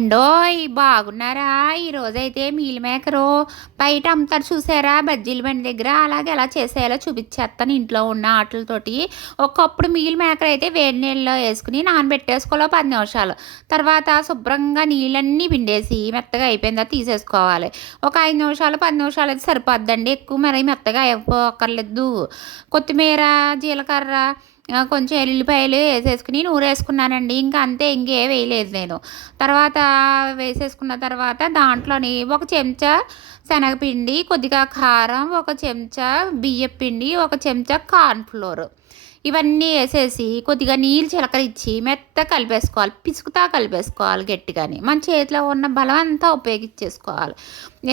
ఏండోయ్ బాగున్నారా? ఈరోజైతే meal maker బయట అమ్ముతారు చూసారా? బజ్జీల బండి దగ్గర. అలాగే ఎలా చేసేయాలో చూపించేస్తాను ఇంట్లో ఉన్న ఆటలతోటి. ఒకప్పుడు మీల్ మేకర్ అయితే వేడి నీళ్ళలో వేసుకుని నానబెట్టేసుకోవాలి 10 నిమిషాలు. తర్వాత శుభ్రంగా నీళ్ళన్నీ పిండేసి మెత్తగా అయిపోయిన తర్వాత తీసేసుకోవాలి. ఒక 5 నిమిషాలు 10 నిమిషాలు అయితే సరిపోద్దండి. ఎక్కువ మరి మెత్తగా అయిపోక్కర్లేదు. కొత్తిమీర, జీలకర్ర, కొంచెం ఎల్లిపాయలు వేసేసుకుని నూరేసుకున్నానండి. ఇంకా అంతే, ఇంకేం వేయలేదు నేను. తర్వాత వేసేసుకున్న తర్వాత దాంట్లోని ఒక చెంచా శనగపిండి, కొద్దిగా కారం, ఒక చెంచా బియ్యపిండి, ఒక చెంచా కార్న్‌ఫ్లోర్ ఇవన్నీ వేసేసి కొద్దిగా నీళ్ళు చిలకరించి మెత్తగా కలిపేసుకోవాలి. పిసుకుతా కలిపేసుకోవాలి గట్టిగాని. మన చేతిలో ఉన్న బలం అంతా ఉపయోగించేసుకోవాలి.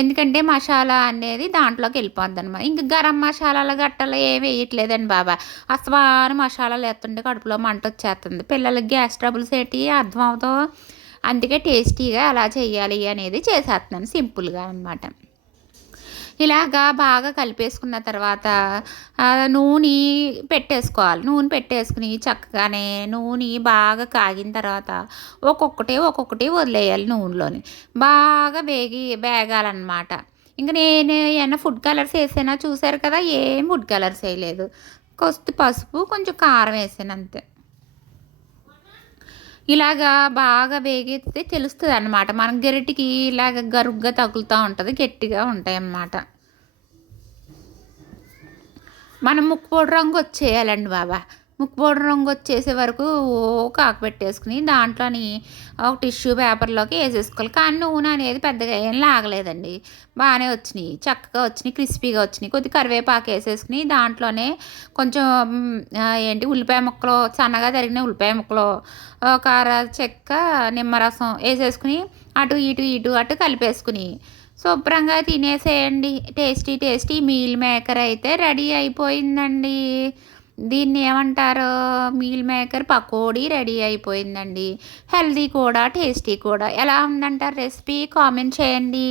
ఎందుకంటే మసాలా అనేది దాంట్లోకి వెళ్ళిపోద్దనమాట. ఇంక గరం మసాలాలు గట్టలు ఏమి వేయట్లేదండి బాబా. అస్తమానం మసాలాలు వేస్తుంటే కడుపులో మంట వచ్చేస్తుంది. పిల్లలకి గ్యాస్ ట్రబుల్స్ ఏంటి అర్థం అవుతావు. అందుకే టేస్టీగా ఎలా చేయాలి అనేది చేసేస్తున్నాను సింపుల్గా అనమాట. ఇలాగా బాగా కలిపేసుకున్న తర్వాత నూనె పెట్టేసుకోవాలి. నూనె పెట్టేసుకుని చక్కగానే నూనె బాగా కాగిన తర్వాత ఒక్కొక్కటి వదిలేయాలి నూనెలోని. బాగా వేగాలన్నమాట. ఇంక నేను ఏమన్నా ఫుడ్ కలర్స్ వేసానా చూసారు కదా, ఏం ఫుడ్ కలర్స్ వేయలేదు. కొద్ది పసుపు, కొంచెం కారం వేసాను అంతే. ఇలాగా బాగా వేగితే తెలుస్తుంది అన్నమాట. మనం గరిటికి ఇలాగ గరుగ్గా తగులుతూ ఉంటుంది, గట్టిగా ఉంటాయి అన్నమాట. మనం ముక్కు పొడి రంగు వచ్చేయాలండి బాబా. ముక్కు పొడి రంగు వచ్చేసే వరకు కాకు పెట్టేసుకుని దాంట్లోని ఒక టిష్యూ పేపర్లోకి వేసేసుకోవాలి. కానీ నూనె అనేది పెద్దగా ఏం లాగలేదండి. బాగానే వచ్చినాయి, చక్కగా వచ్చినాయి, క్రిస్పీగా వచ్చినాయి. కొద్ది కరివేపాకు వేసేసుకుని దాంట్లోనే కొంచెం ఉల్లిపాయ ముక్కలు, సన్నగా తరిగిన ఉల్లిపాయ ముక్కలు, ఒక చెక్క నిమ్మరసం వేసేసుకుని అటు కలిపేసుకుని శుభ్రంగా తినేసేయండి. టేస్టీ మీల్ మేకర్ అయితే రెడీ అయిపోయిందండి. దీన్ని ఏమంటారు, మీల్ మేకర్ పకోడీ రెడీ అయిపోయిందండి. హెల్దీ కూడా, టేస్టీ కూడా. ఎలా ఉందంటారు రెసిపీ? కామెంట్ చేయండి.